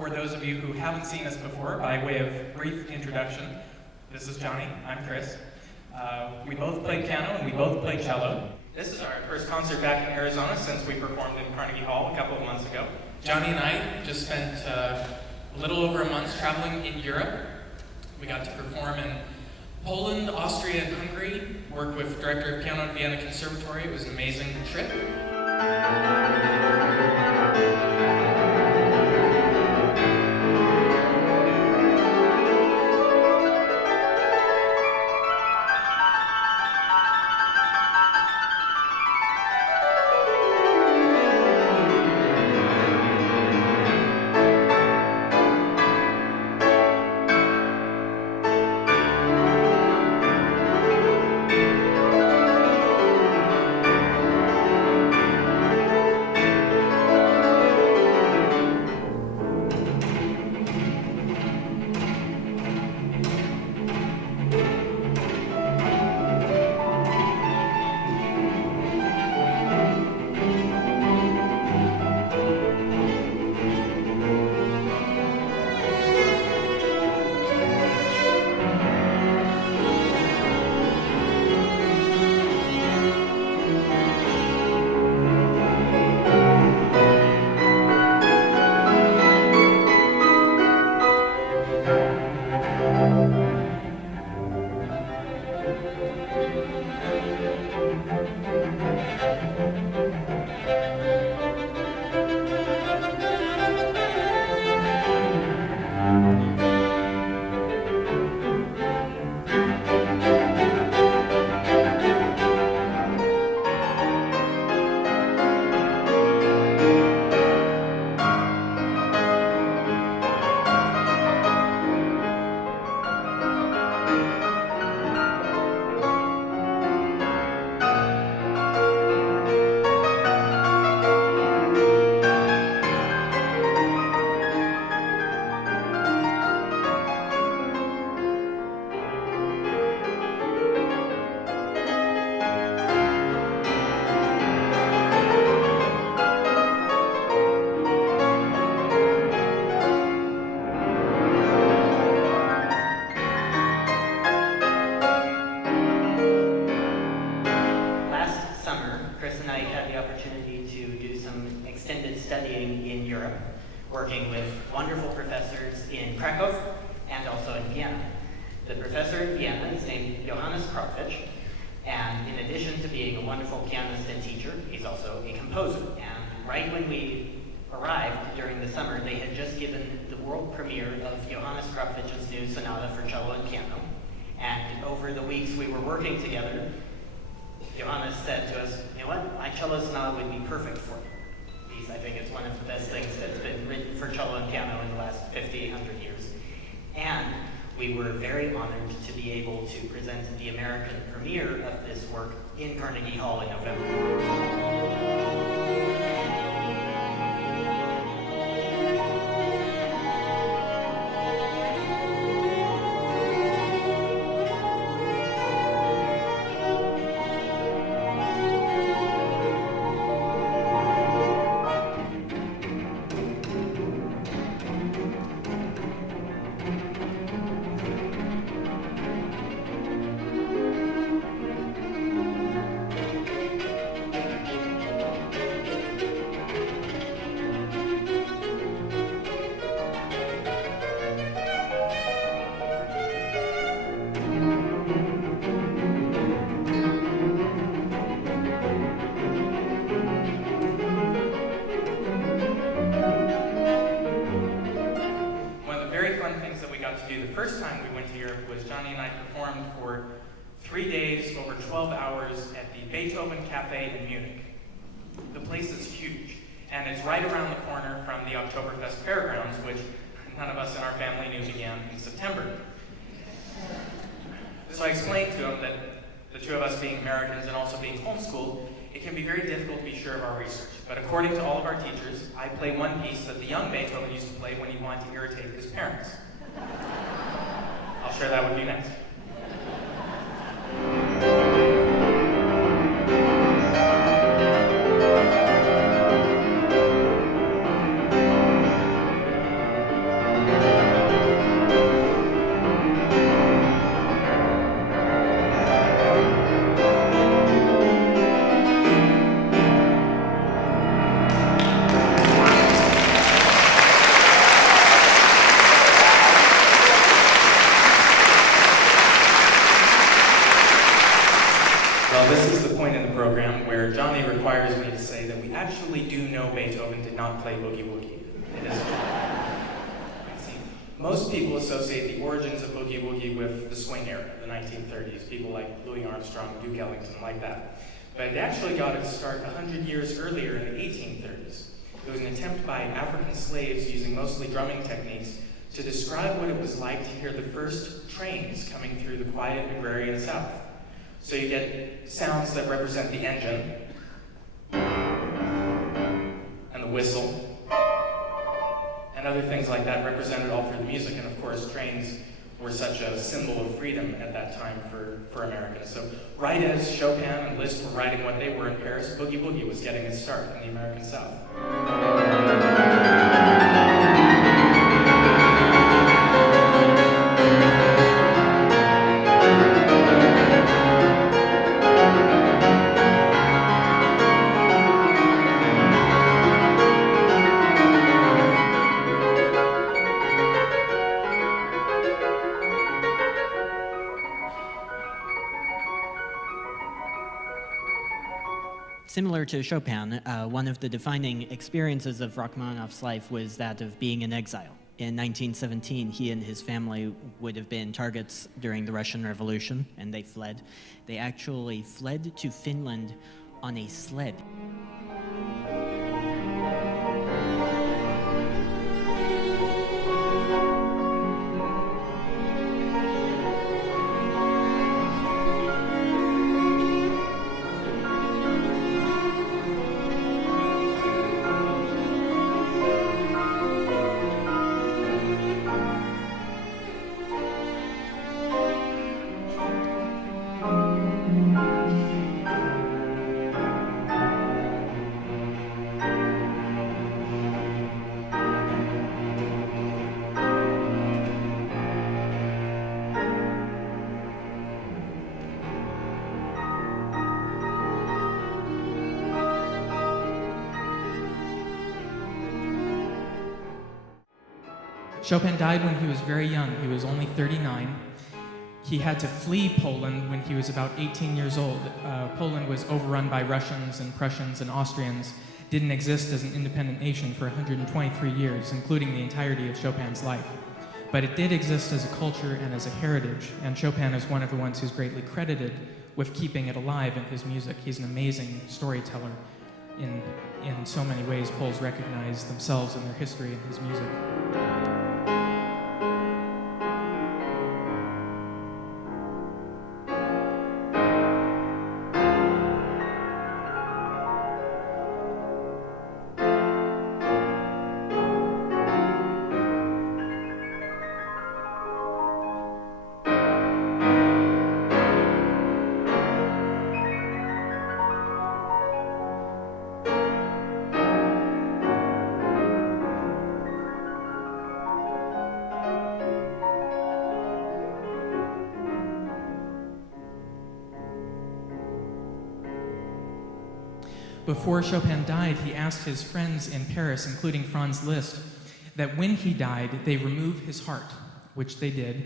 For those of you who haven't seen us before, by way of brief introduction, this is Johnny, I'm Chris. We both play piano and we both play cello. This is our first concert back in Arizona since we performed in Carnegie Hall a couple of months ago. Johnny and I just spent a little over a month traveling in Europe. We got to perform in Poland, Austria, and Hungary, work with director of piano at Vienna Conservatory. It was an amazing trip. Studying in Europe, working with wonderful professors in Krakow and also in Vienna. The professor in Vienna is named Johannes Kropfich, and in addition to being a wonderful pianist and teacher, he's also a composer. And right when we arrived during the summer, they had just given the world premiere of Johannes Kropfich's new sonata for cello and piano. And over the weeks we were working together, Johannes said to us, you know what, my cello sonata would be perfect for you. I think it's one of the best things that's been written for cello and piano in the last 50, 100 years. And we were very honored to be able to present the American premiere of this work in Carnegie Hall in November. The first time we went to Europe was Johnny and I performed for 3 days, over 12 hours at the Beethoven Cafe in Munich. The place is huge, and it's right around the corner from the Oktoberfest Fairgrounds, which none of us in our family knew began in September. So I explained to him that the two of us being Americans and also being homeschooled, it can be very difficult to be sure of our research. But according to all of our teachers, I play one piece that the young Beethoven used to play when he wanted to irritate his parents. I'll share that with you next. actually do know Beethoven did not play boogie woogie. It is most people associate the origins of boogie woogie with the swing era, the 1930s, people like Louis Armstrong, Duke Ellington, like that. But it actually got its start 100 years earlier in the 1830s. It was an attempt by African slaves using mostly drumming techniques to describe what it was like to hear the first trains coming through the quiet agrarian South. So you get sounds that represent the engine, and the whistle, and other things like that represented all through the music. And of course, trains were such a symbol of freedom at that time for Americans. So right as Chopin and Liszt were writing what they were in Paris, boogie woogie was getting its start in the American South. Similar to Chopin, one of the defining experiences of Rachmaninoff's life was that of being in exile. In 1917, he and his family would have been targets during the Russian Revolution, and they fled. They actually fled to Finland on a sled. Chopin died when he was very young. He was only 39. He had to flee Poland when he was about 18 years old. Poland was overrun by Russians and Prussians and Austrians, didn't exist as an independent nation for 123 years, including the entirety of Chopin's life. But it did exist as a culture and as a heritage, and Chopin is one of the ones who's greatly credited with keeping it alive in his music. He's an amazing storyteller. In so many ways, Poles recognize themselves and their history in his music. Before Chopin died, he asked his friends in Paris, including Franz Liszt, that when he died, they remove his heart, which they did.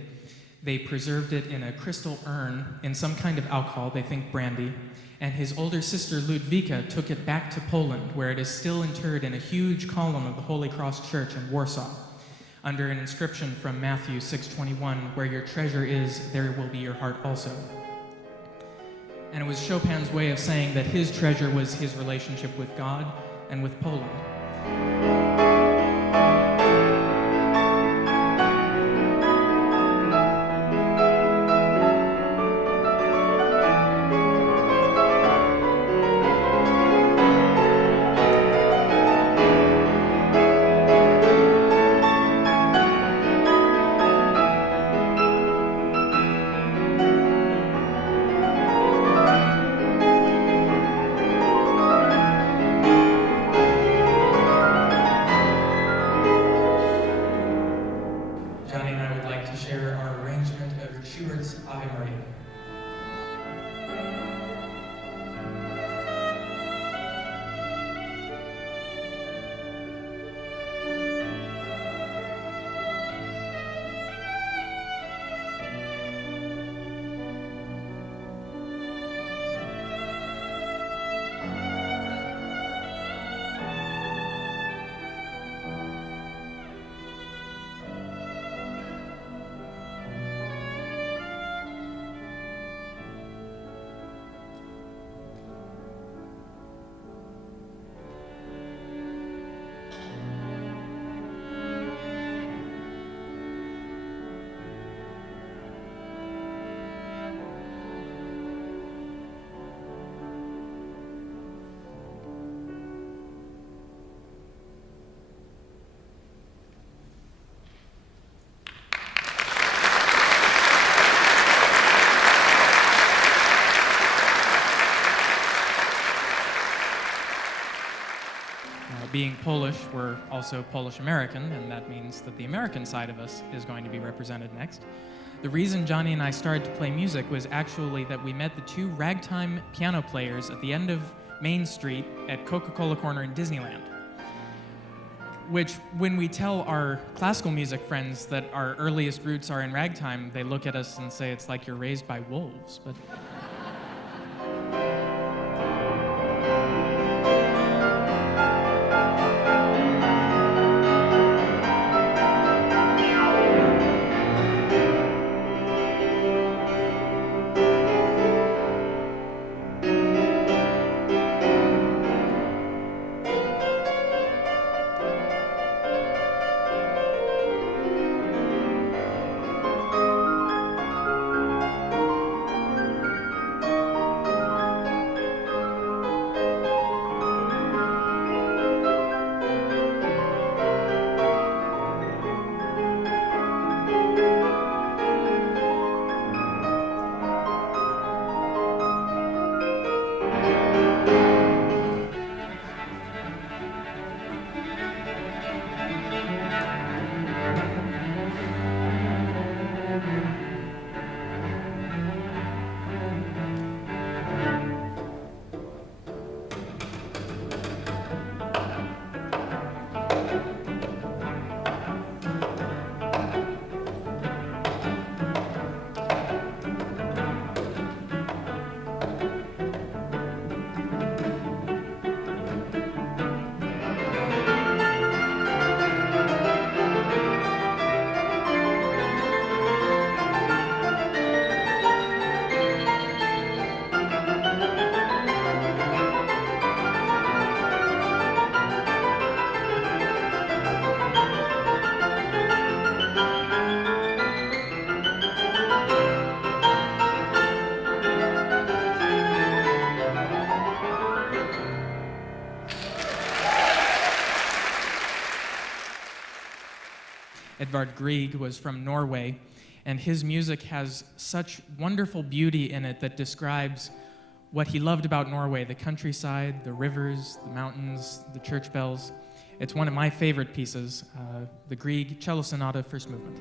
They preserved it in a crystal urn in some kind of alcohol, they think brandy, and his older sister Ludwika took it back to Poland, where it is still interred in a huge column of the Holy Cross Church in Warsaw, under an inscription from Matthew 6:21, "Where your treasure is, there will be your heart also." And it was Chopin's way of saying that his treasure was his relationship with God and with Poland. Polish, we're also Polish-American, and that means that the American side of us is going to be represented next. The reason Johnny and I started to play music was actually that we met the two ragtime piano players at the end of Main Street at Coca-Cola Corner in Disneyland. Which, when we tell our classical music friends that our earliest roots are in ragtime, they look at us and say it's like you're raised by wolves. But Edvard Grieg was from Norway, and his music has such wonderful beauty in it that describes what he loved about Norway: the countryside, the rivers, the mountains, the church bells. It's one of my favorite pieces, the Grieg Cello Sonata, First Movement.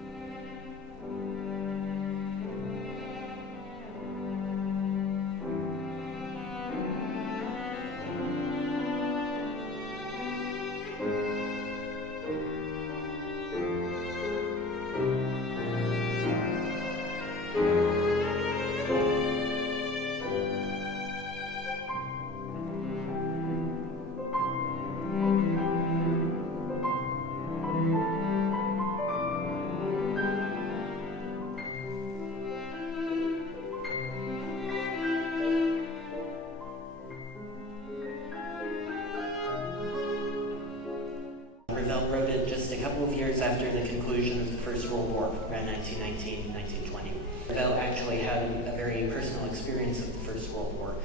Ravel wrote it just a couple of years after the conclusion of the First World War, around 1919, 1920. Ravel actually had a very personal experience of the First World War.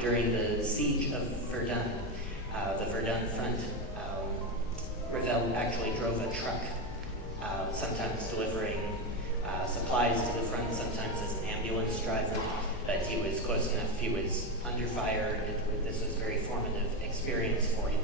During the siege of Verdun, the Verdun front, Ravel actually drove a truck, sometimes delivering supplies to the front, sometimes as an ambulance driver, but he was close enough, he was under fire. This was a very formative experience for him.